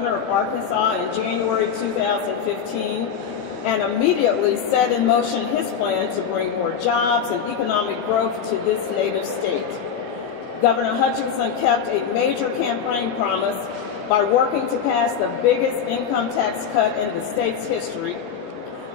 governor of Arkansas in January 2015 and immediately set in motion his plan to bring more jobs and economic growth to this native state. Governor Hutchinson kept a major campaign promise by working to pass the biggest income tax cut in the state's history.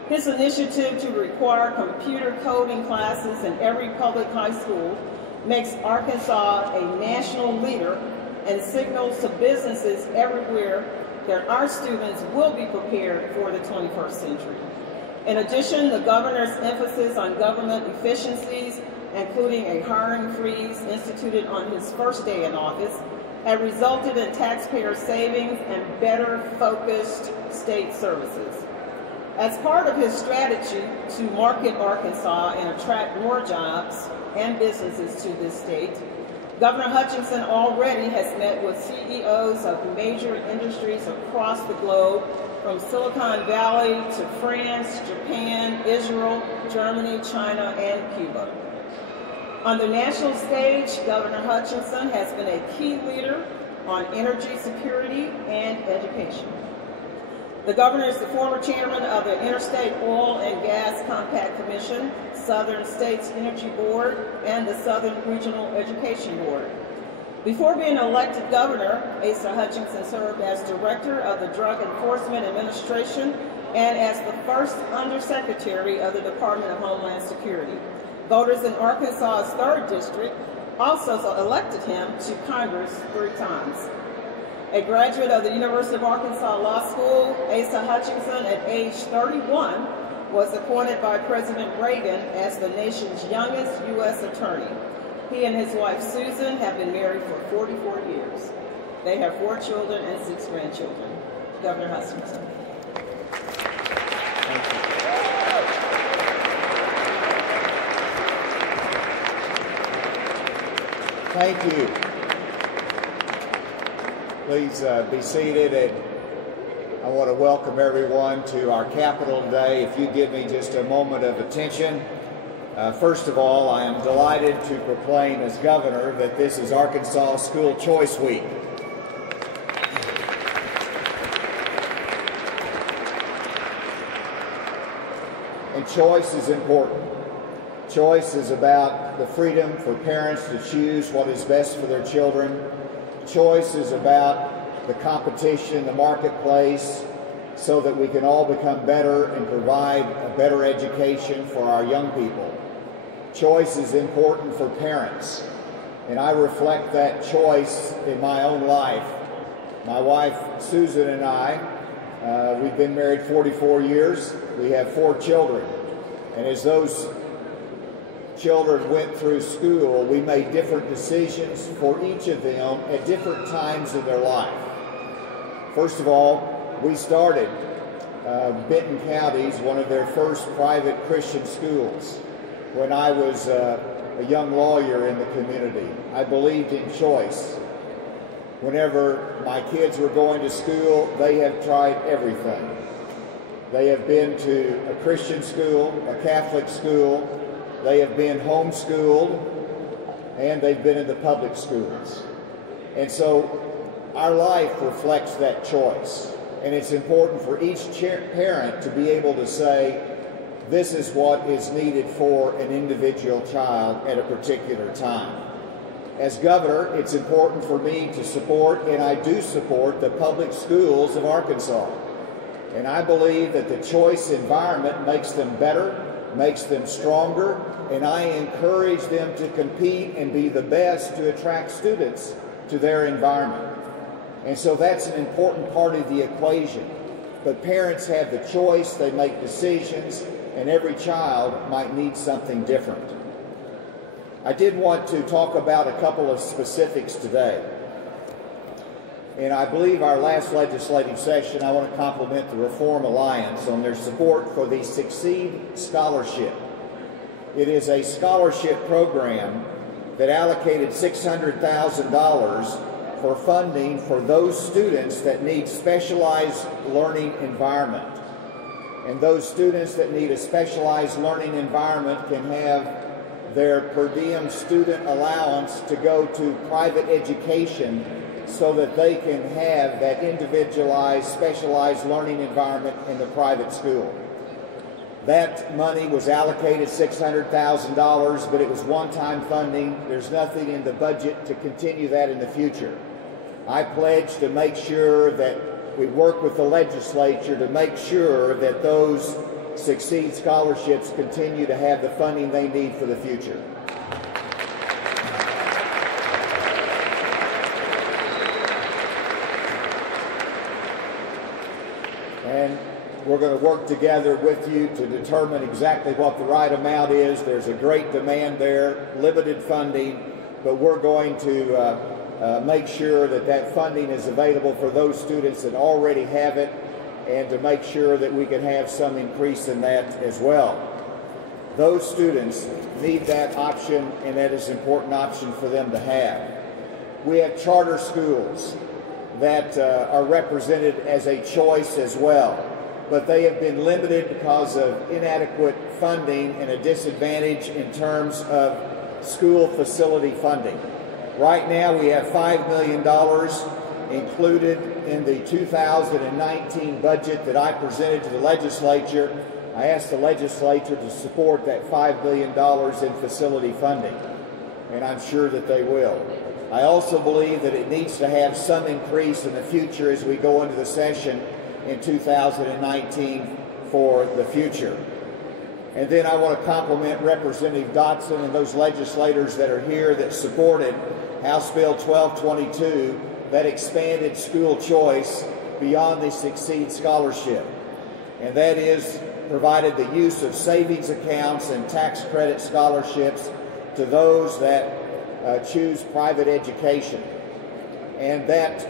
His initiative to require computer coding classes in every public high school makes Arkansas a national leader and signals to businesses everywhere that our students will be prepared for the 21st century. In addition, the governor's emphasis on government efficiencies, including a hiring freeze instituted on his first day in office, have resulted in taxpayer savings and better focused state services. As part of his strategy to market Arkansas and attract more jobs and businesses to this state, Governor Hutchinson already has met with CEOs of major industries across the globe, from Silicon Valley to France, Japan, Israel, Germany, China, and Cuba. On the national stage, Governor Hutchinson has been a key leader on energy security and education. The governor is the former chairman of the Interstate Oil and Gas Compact Commission, Southern States Energy Board, and the Southern Regional Education Board. Before being elected governor, Asa Hutchinson served as director of the Drug Enforcement Administration and as the first undersecretary of the Department of Homeland Security. Voters in Arkansas's 3rd District also elected him to Congress 3 times. A graduate of the University of Arkansas Law School, Asa Hutchinson, at age 31, was appointed by President Reagan as the nation's youngest U.S. attorney. He and his wife, Susan, have been married for 44 years. They have 4 children and 6 grandchildren. Governor Hutchinson. Thank you. Please be seated, and I want to welcome everyone to our Capitol today. If you give me just a moment of attention. First of all, I am delighted to proclaim as governor that this is Arkansas School Choice Week. And choice is important. Choice is about the freedom for parents to choose what is best for their children. Choice is about the competition in the marketplace so that we can all become better and provide a better education for our young people. Choice is important for parents, and I reflect that choice in my own life. My wife, Susan, and I, we've been married 44 years. We have 4 children, and as those children went through school, we made different decisions for each of them at different times in their life. First of all, we started Benton County's one of their first private Christian schools when I was a young lawyer in the community. I believed in choice. Whenever my kids were going to school, they have tried everything. They have been to a Christian school, a Catholic school, they have been homeschooled, and they've been in the public schools. And so our life reflects that choice. And it's important for each parent to be able to say, this is what is needed for an individual child at a particular time. As governor, it's important for me to support, and I do support, the public schools of Arkansas. And I believe that the choice environment makes them better, makes them stronger, and I encourage them to compete and be the best to attract students to their environment. And so that's an important part of the equation. But parents have the choice, they make decisions, and every child might need something different. I did want to talk about a couple of specifics today. And I believe our last legislative session, I want to compliment the Reform Alliance on their support for the Succeed Scholarship. It is a scholarship program that allocated $600,000 for funding for those students that need specialized learning environment. And those students that need a specialized learning environment can have their per diem student allowance to go to private education so that they can have that individualized, specialized learning environment in the private school. That money was allocated $600,000, but it was one-time funding. There's nothing in the budget to continue that in the future. I pledge to make sure that we work with the legislature to make sure that those Succeed scholarships continue to have the funding they need for the future. And we're going to work together with you to determine exactly what the right amount is. There's a great demand there, limited funding, but we're going to make sure that that funding is available for those students that already have it, and to make sure that we can have some increase in that as well. Those students need that option, and that is an important option for them to have. We have charter schools that are represented as a choice as well, but they have been limited because of inadequate funding and a disadvantage in terms of school facility funding. Right now we have $5 million included in the 2019 budget that I presented to the legislature. I asked the legislature to support that $5 billion in facility funding, and I'm sure that they will. I also believe that it needs to have some increase in the future as we go into the session in 2019 for the future. And then I want to compliment Representative Dotson and those legislators that are here that supported House Bill 1222 that expanded school choice beyond the Succeed Scholarship. And that is provided the use of savings accounts and tax credit scholarships to those that choose private education. And that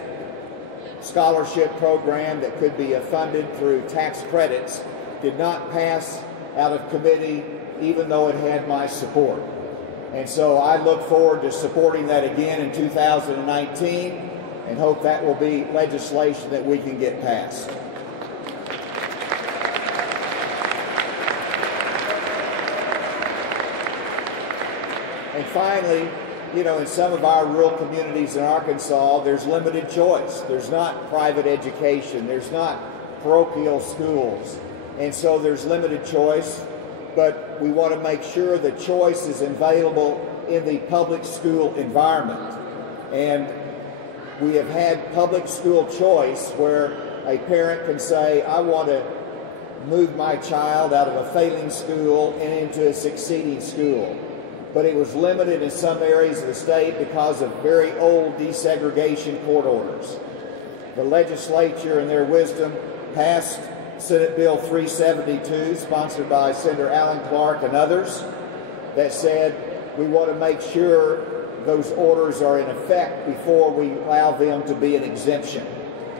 scholarship program that could be funded through tax credits did not pass out of committee, even though it had my support. And so I look forward to supporting that again in 2019 and hope that will be legislation that we can get passed. And finally, you know, in some of our rural communities in Arkansas, there's limited choice. There's not private education. There's not parochial schools. And so there's limited choice, but we want to make sure the choice is available in the public school environment. And we have had public school choice where a parent can say, I want to move my child out of a failing school and into a succeeding school. But it was limited in some areas of the state because of very old desegregation court orders. The legislature, in their wisdom, passed Senate Bill 372, sponsored by Senator Alan Clark and others, that said we want to make sure those orders are in effect before we allow them to be an exemption.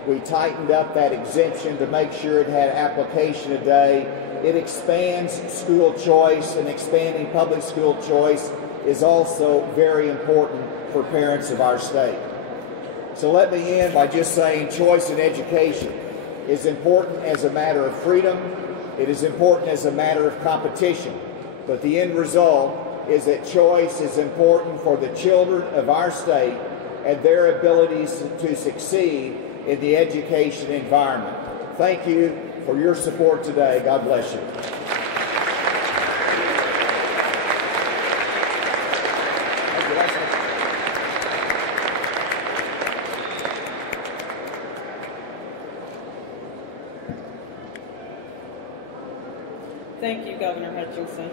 We tightened up that exemption to make sure it had application today. It expands school choice, and expanding public school choice is also very important for parents of our state. So let me end by just saying choice in education is important as a matter of freedom. It is important as a matter of competition. But the end result is that choice is important for the children of our state and their abilities to succeed in the education environment. Thank you for your support today. God bless you. Thank you, Governor Hutchinson.